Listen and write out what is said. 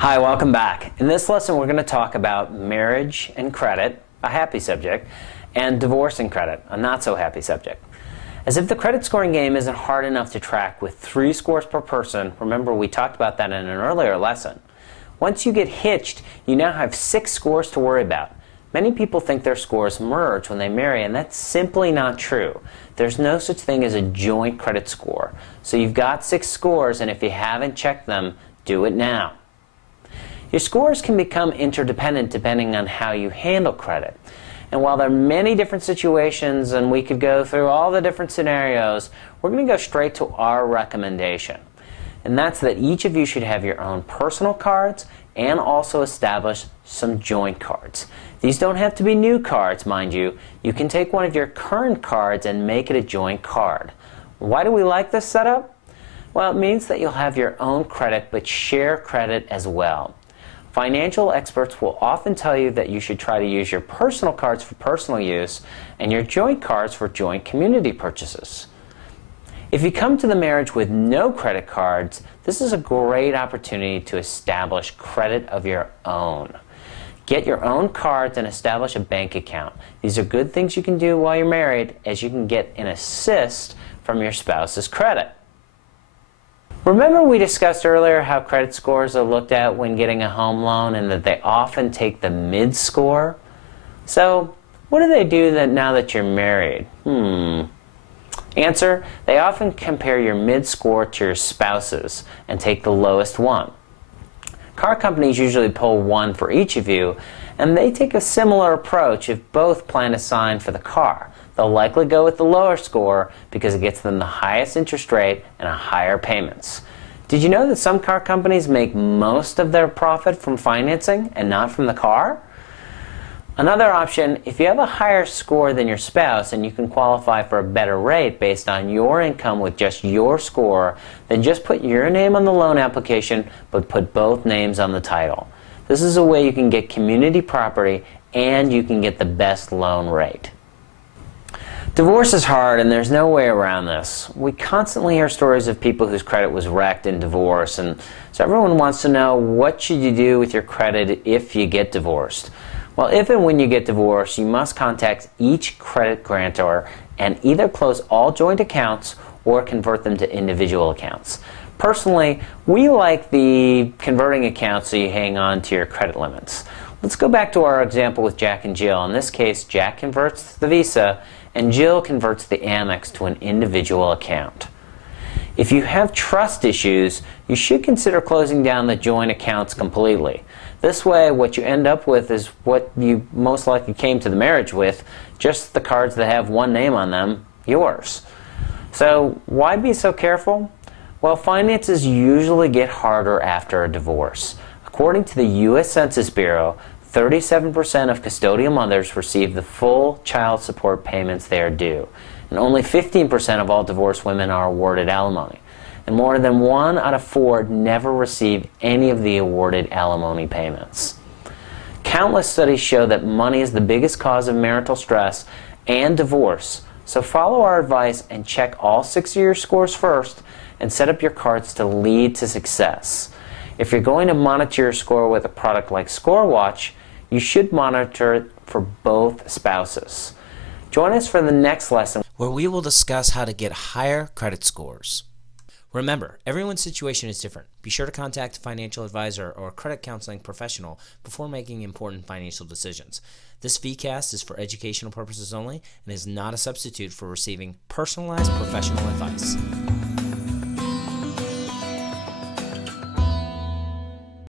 Hi, welcome back. In this lesson we're going to talk about marriage and credit, a happy subject, and divorce and credit, a not so happy subject. As if the credit scoring game isn't hard enough to track with 3 scores per person, remember we talked about that in an earlier lesson. Once you get hitched, you now have 6 scores to worry about. Many people think their scores merge when they marry, and that's simply not true. There's no such thing as a joint credit score. So you've got 6 scores, and if you haven't checked them, do it now. Your scores can become interdependent depending on how you handle credit. And while there are many different situations and we could go through all the different scenarios, we're going to go straight to our recommendation. And that's that each of you should have your own personal cards and also establish some joint cards. These don't have to be new cards, mind you. You can take one of your current cards and make it a joint card. Why do we like this setup? Well, it means that you'll have your own credit but share credit as well. Financial experts will often tell you that you should try to use your personal cards for personal use and your joint cards for joint community purchases. If you come to the marriage with no credit cards, this is a great opportunity to establish credit of your own. Get your own cards and establish a bank account. These are good things you can do while you're married, as you can get an assist from your spouse's credit. Remember we discussed earlier how credit scores are looked at when getting a home loan and that they often take the mid-score? So, what do they do now that you're married? Answer, they often compare your mid-score to your spouse's and take the lowest one. Car companies usually pull one for each of you, and they take a similar approach if both plan to sign for the car. They'll likely go with the lower score because it gets them the highest interest rate and a higher payments. Did you know that some car companies make most of their profit from financing and not from the car? Another option, if you have a higher score than your spouse and you can qualify for a better rate based on your income with just your score, then just put your name on the loan application but put both names on the title. This is a way you can get community property and you can get the best loan rate. Divorce is hard and there's no way around this. We constantly hear stories of people whose credit was wrecked in divorce, and so everyone wants to know, what should you do with your credit if you get divorced? Well, if and when you get divorced, you must contact each credit grantor and either close all joint accounts or convert them to individual accounts. Personally, we like the converting accounts so you hang on to your credit limits. Let's go back to our example with Jack and Jill. In this case, Jack converts the Visa and Jill converts the Amex to an individual account. If you have trust issues, you should consider closing down the joint accounts completely. This way, what you end up with is what you most likely came to the marriage with, just the cards that have one name on them, yours. So why be so careful? Well, finances usually get harder after a divorce. According to the U.S. Census Bureau, 37% of custodial mothers receive the full child support payments they are due, and only 15% of all divorced women are awarded alimony. And more than 1 out of 4 never receive any of the awarded alimony payments. Countless studies show that money is the biggest cause of marital stress and divorce, so follow our advice and check all 6 of your scores first and set up your cards to lead to success. If you're going to monitor your score with a product like ScoreWatch, you should monitor it for both spouses. Join us for the next lesson, where we will discuss how to get higher credit scores. Remember, everyone's situation is different. Be sure to contact a financial advisor or a credit counseling professional before making important financial decisions. This VCast is for educational purposes only and is not a substitute for receiving personalized professional advice.